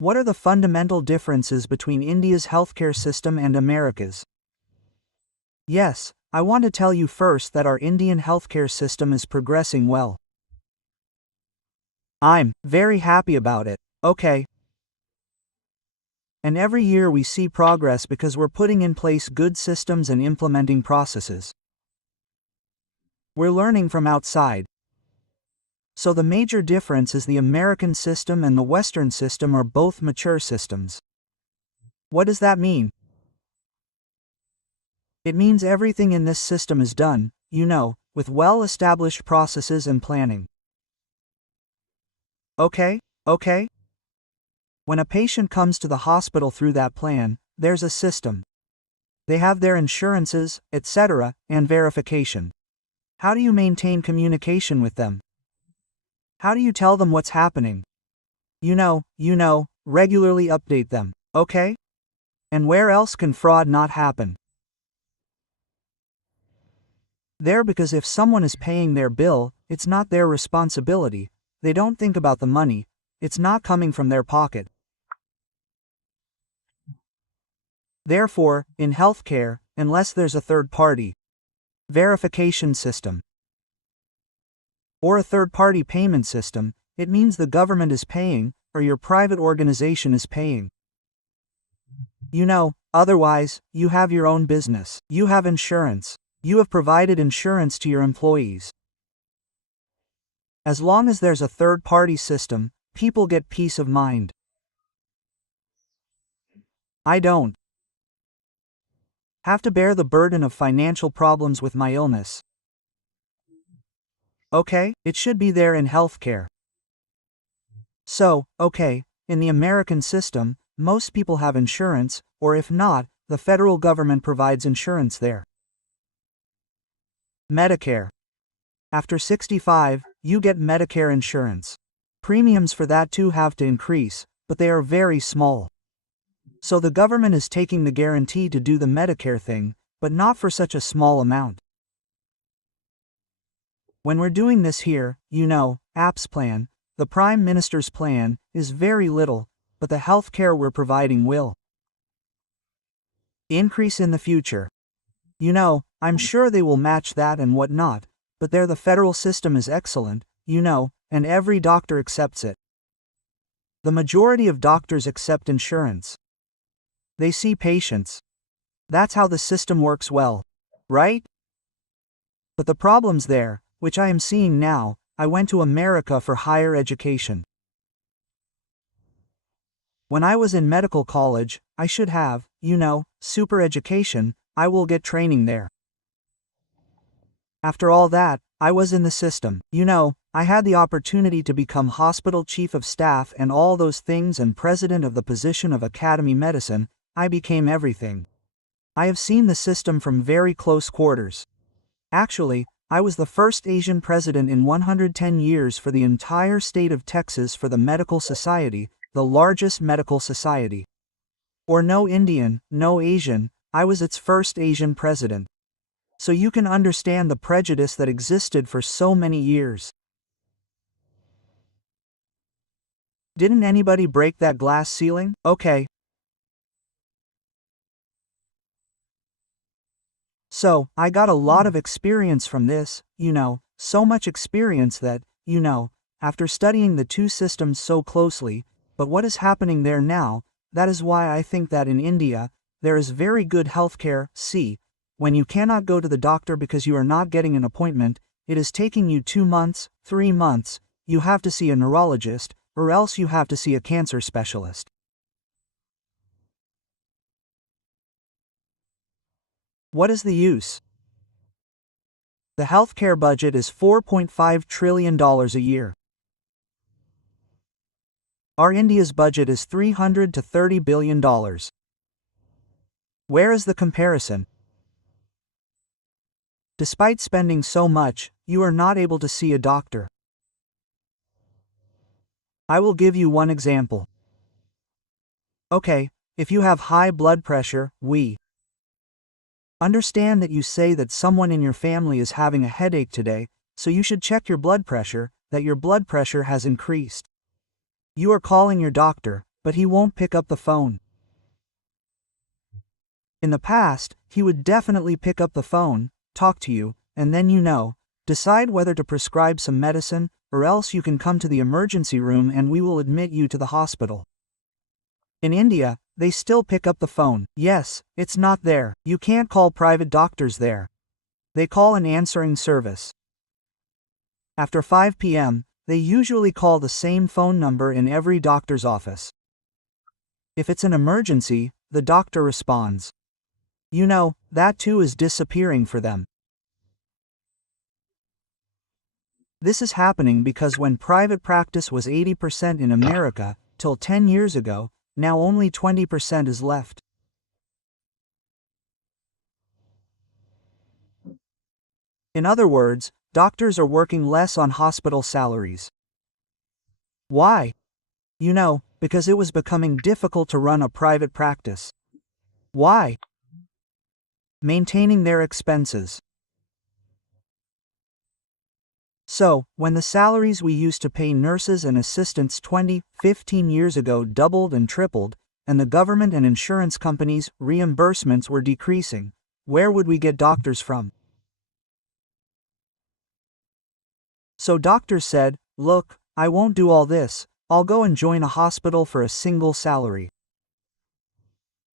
What are the fundamental differences between India's healthcare system and America's? Yes, I want to tell you first that our Indian healthcare system is progressing well. I'm very happy about it, okay? And every year we see progress because we're putting in place good systems and implementing processes. We're learning from outside. So the major difference is the American system and the Western system are both mature systems. What does that mean? It means everything in this system is done, with well-established processes and planning. Okay? When a patient comes to the hospital through that plan, there's a system. They have their insurances, etc., and verification. How do you maintain communication with them? How do you tell them what's happening? Regularly update them, okay? And where else can fraud not happen? There, because if someone is paying their bill, it's not their responsibility. They don't think about the money. It's not coming from their pocket. Therefore, in healthcare, unless there's a third-party verification system or a third-party payment system, it means the government is paying, or your private organization is paying. Otherwise, you have your own business. You have insurance. You have provided insurance to your employees. As long as there's a third-party system, people get peace of mind. I don't have to bear the burden of financial problems with my illness. Okay, it should be there in healthcare. So, in the American system, most people have insurance, or if not, the federal government provides insurance there. Medicare. After 65, you get Medicare insurance. Premiums for that too have to increase, but they are very small. So the government is taking the guarantee to do the Medicare thing, but not for such a small amount. When we're doing this here, AP's plan, the Prime Minister's plan, is very little, but the healthcare we're providing will increase in the future. I'm sure they will match that and whatnot, but the federal system is excellent, and every doctor accepts it. The majority of doctors accept insurance. They see patients. That's how the system works well, right? But the problem's there, which I am seeing now. I went to America for higher education. When I was in medical college, I should have, super education. I will get training there. After all that, I was in the system. I had the opportunity to become hospital chief of staff and all those things and president of the position of academy medicine. I became everything. I have seen the system from very close quarters. Actually, I was the first Asian president in 110 years for the entire state of Texas for the medical society, the largest medical society. Or no Indian, no Asian, I was its first Asian president. So you can understand the prejudice that existed for so many years. Didn't anybody break that glass ceiling? Okay. So, I got a lot of experience from this, so much experience that, after studying the two systems so closely, but what is happening there now, that is why I think that in India, there is very good healthcare. See, when you cannot go to the doctor because you are not getting an appointment, it is taking you 2 months, 3 months, you have to see a neurologist, or else you have to see a cancer specialist. What is the use? The healthcare budget is $4.5 trillion a year. Our India's budget is $300 to $30 billion. Where is the comparison? Despite spending so much, you are not able to see a doctor. I will give you one example. If you have high blood pressure, we understand that you say that someone in your family is having a headache today, so you should check your blood pressure, that your blood pressure has increased. You are calling your doctor, but he won't pick up the phone. In the past, he would definitely pick up the phone, talk to you, and then decide whether to prescribe some medicine, or else you can come to the emergency room and we will admit you to the hospital. In India, they still pick up the phone. Yes, it's not there. You can't call private doctors there. They call an answering service. After 5 p.m., they usually call the same phone number in every doctor's office. If it's an emergency, the doctor responds. That too is disappearing for them. This is happening because when private practice was 80% in America, till 10 years ago, now only 20% is left. In other words, doctors are working less on hospital salaries. Why? Because it was becoming difficult to run a private practice. Why? Maintaining their expenses. So, when the salaries we used to pay nurses and assistants 15 years ago doubled and tripled, and the government and insurance companies' reimbursements were decreasing, where would we get doctors from? So doctors said, look, I won't do all this, I'll go and join a hospital for a single salary.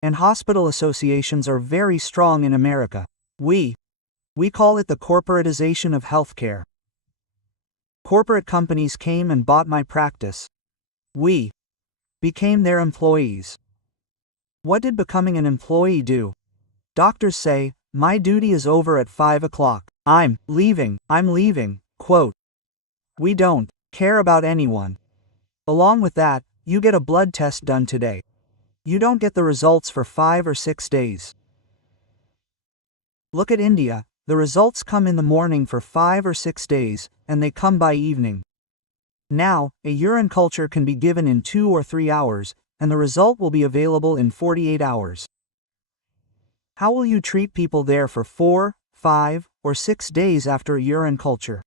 And hospital associations are very strong in America. We call it the corporatization of healthcare. Corporate companies came and bought my practice. We became their employees. What did becoming an employee do? Doctors say, my duty is over at 5 o'clock. I'm leaving. Quote. We don't care about anyone. Along with that, you get a blood test done today. You don't get the results for 5 or 6 days. Look at India. The results come in the morning for 5 or 6 days, and they come by evening. Now, a urine culture can be given in 2 or 3 hours, and the result will be available in 48 hours. How will you treat people there for 4, 5, or 6 days after a urine culture?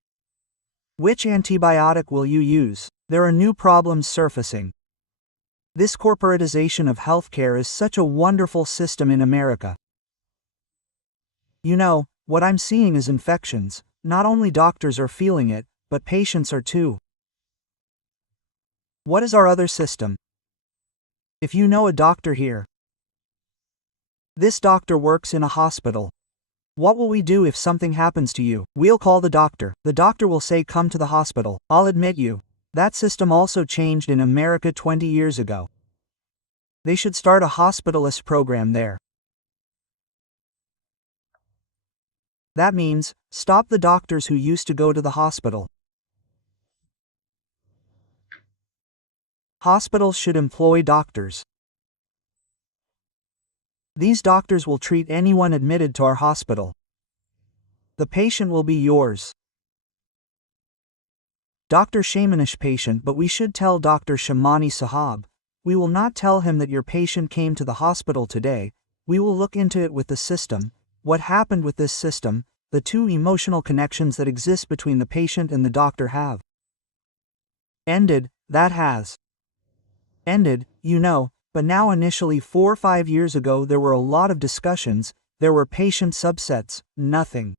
Which antibiotic will you use? There are new problems surfacing. This corporatization of healthcare is such a wonderful system in America. What I'm seeing is infections. Not only doctors are feeling it, but patients are too. What is our other system? If you know a doctor here, this doctor works in a hospital. What will we do if something happens to you? We'll call the doctor. The doctor will say, come to the hospital. I'll admit you. That system also changed in America 20 years ago. They should start a hospitalist program there. That means, stop the doctors who used to go to the hospital. Hospitals should employ doctors. These doctors will treat anyone admitted to our hospital. The patient will be yours. Dr. Shamanish patient, but we should tell Dr. Shamani Sahab. We will not tell him that your patient came to the hospital today. We will look into it with the system. What happened with this system, the two emotional connections that exist between the patient and the doctor have ended. That has ended, but now initially 4 or 5 years ago there were a lot of discussions, there were patient subsets, nothing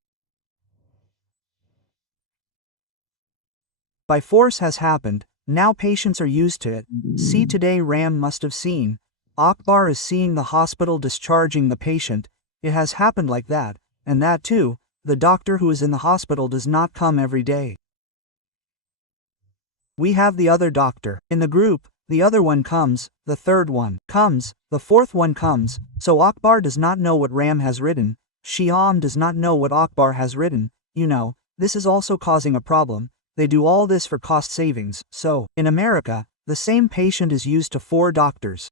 by force has happened, now patients are used to it. See today Ram must have seen, Akbar is seeing the hospital discharging the patient, it has happened like that, and that too, the doctor who is in the hospital does not come every day. We have the other doctor in the group, the other one comes, the third one comes, the fourth one comes, so Akbar does not know what Ram has written, Shyam does not know what Akbar has written, this is also causing a problem. They do all this for cost savings, so, in America, the same patient is used to 4 doctors.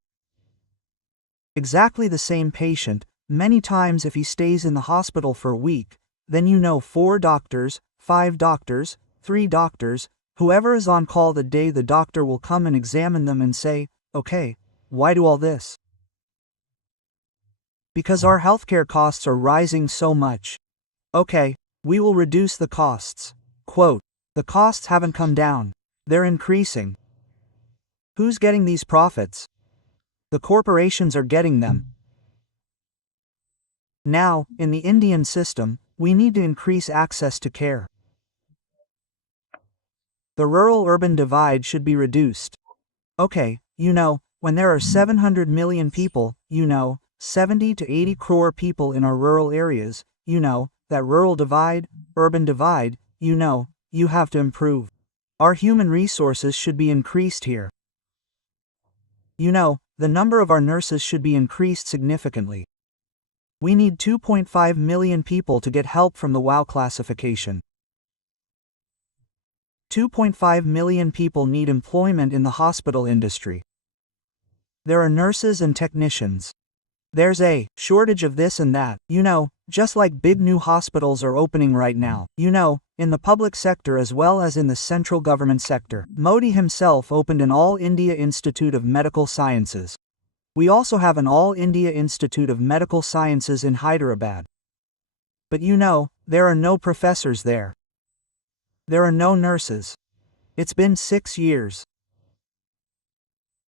Exactly the same patient, many times if he stays in the hospital for a week, then 4 doctors, 5 doctors, 3 doctors, whoever is on call the day the doctor will come and examine them and say, okay, why do all this? Because our healthcare costs are rising so much. Okay, we will reduce the costs. Quote, the costs haven't come down. They're increasing. Who's getting these profits? The corporations are getting them. Now, in the Indian system, we need to increase access to care. The rural-urban divide should be reduced. Okay, when there are 700 million people, 70 to 80 crore people in our rural areas, that rural divide, urban divide, you have to improve. Our human resources should be increased here. The number of our nurses should be increased significantly. We need 2.5 million people to get help from the WOW classification. 2.5 million people need employment in the hospital industry. There are nurses and technicians. There's a shortage of this and that, just like big new hospitals are opening right now, in the public sector as well as in the central government sector. Modi himself opened an All India Institute of Medical Sciences. We also have an All India Institute of Medical Sciences in Hyderabad. But there are no professors there. There are no nurses. It's been 6 years.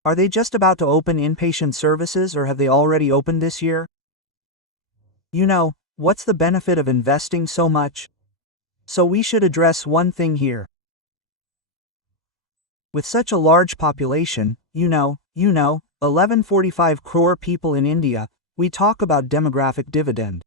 Are they just about to open inpatient services or have they already opened this year? What's the benefit of investing so much? So we should address one thing here. With such a large population, 1145 crore people in India, we talk about demographic dividend.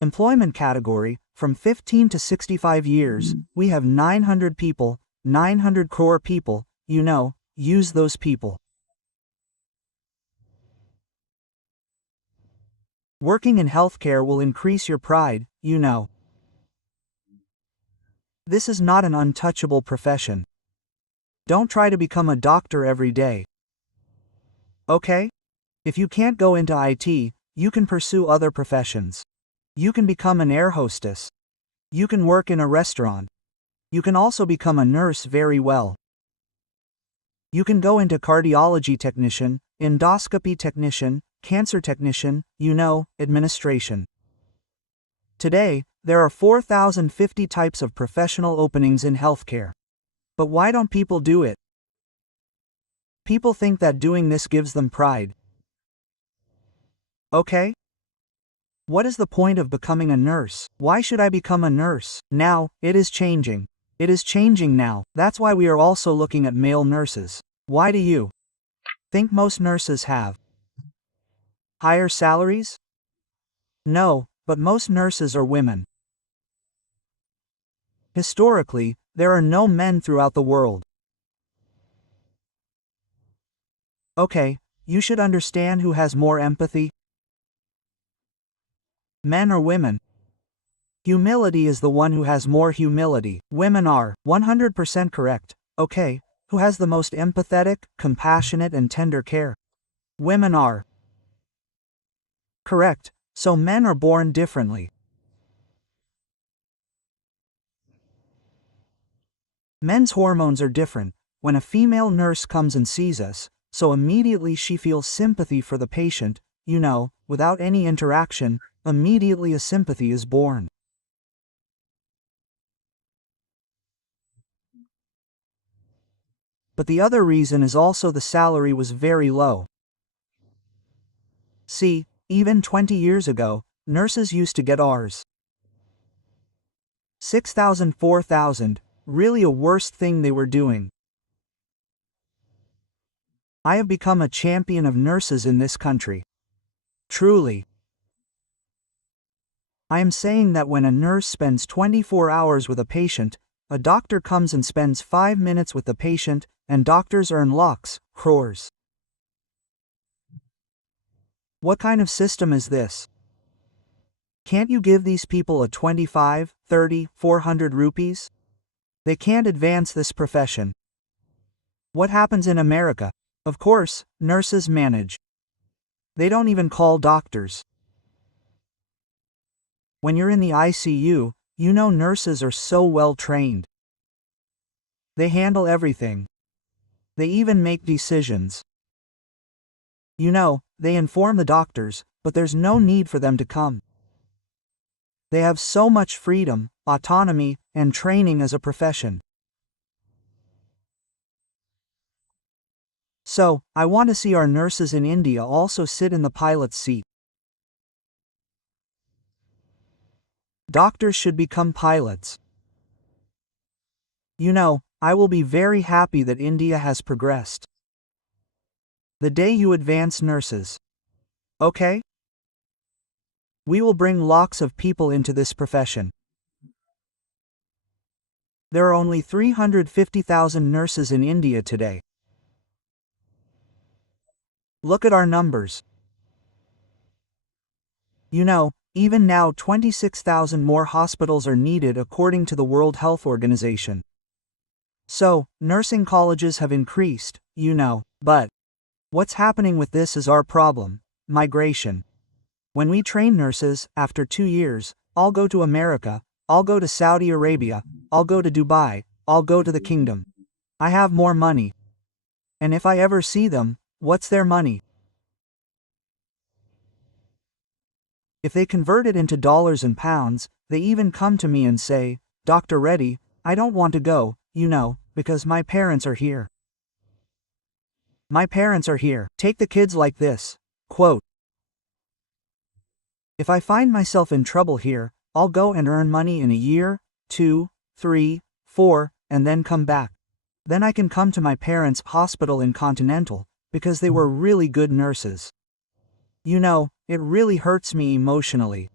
Employment category, from 15 to 65 years, we have 900 people, 900 crore people, use those people. Working in healthcare will increase your pride, This is not an untouchable profession. Don't try to become a doctor every day. Okay? If you can't go into IT, you can pursue other professions. You can become an air hostess. You can work in a restaurant. You can also become a nurse very well. You can go into cardiology technician, endoscopy technician, cancer technician, administration. Today, there are 4,050 types of professional openings in healthcare. But why don't people do it? People think that doing this gives them pride. Okay? What is the point of becoming a nurse? Why should I become a nurse? Now, it is changing. It is changing now. That's why we are also looking at male nurses. Why do you think most nurses have higher salaries? No, but most nurses are women. Historically, there are no men throughout the world. Okay, you should understand who has more empathy. Men or women? Humility is the one who has more humility. Women are 100% correct. Okay, who has the most empathetic, compassionate and tender care? Women are correct, so men are born differently. Men's hormones are different. When a female nurse comes and sees us, so immediately she feels sympathy for the patient, without any interaction, immediately a sympathy is born. But the other reason is also the salary was very low. See, even 20 years ago, nurses used to get Rs. 6,000, 4,000, really a worst thing they were doing. I have become a champion of nurses in this country. Truly. I am saying that when a nurse spends 24 hours with a patient, a doctor comes and spends 5 minutes with the patient, and doctors earn lakhs, crores. What kind of system is this? Can't you give these people a 25, 30, 400 rupees? They can't advance this profession. What happens in America? Of course, nurses manage. They don't even call doctors. When you're in the ICU, nurses are so well trained. They handle everything. They even make decisions. They inform the doctors, but there's no need for them to come. They have so much freedom, autonomy, and training as a profession. So, I want to see our nurses in India also sit in the pilot's seat. Doctors should become pilots. You know, I will be very happy that India has progressed. The day you advance nurses. Okay? We will bring lakhs of people into this profession. There are only 350,000 nurses in India today. Look at our numbers. You know, even now 26,000 more hospitals are needed according to the World Health Organization. So, nursing colleges have increased, you know, but what's happening with this is our problem: migration. When we train nurses, after 2 years, I'll go to America, I'll go to Saudi Arabia, I'll go to Dubai, I'll go to the kingdom. I have more money. And if I ever see them, what's their money? If they convert it into dollars and pounds, they even come to me and say, "Dr. Reddy, I don't want to go, you know, because my parents are here. My parents are here." Take the kids like this. Quote, "If I find myself in trouble here, I'll go and earn money in a year, 2, 3, 4, and then come back. Then I can come to my parents' hospital in Continental, because they were really good nurses." You know, it really hurts me emotionally.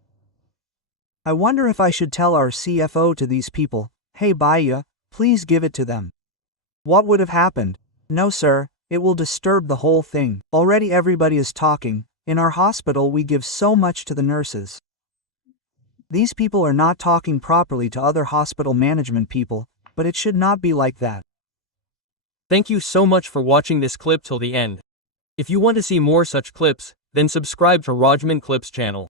I wonder if I should tell our CFO to these people, "Hey Bhaiya, please give it to them." What would have happened? No sir, it will disturb the whole thing. Already everybody is talking. In our hospital we give so much to the nurses. These people are not talking properly to other hospital management people, but it should not be like that. Thank you so much for watching this clip till the end. If you want to see more such clips, then subscribe to Rajman Clips channel.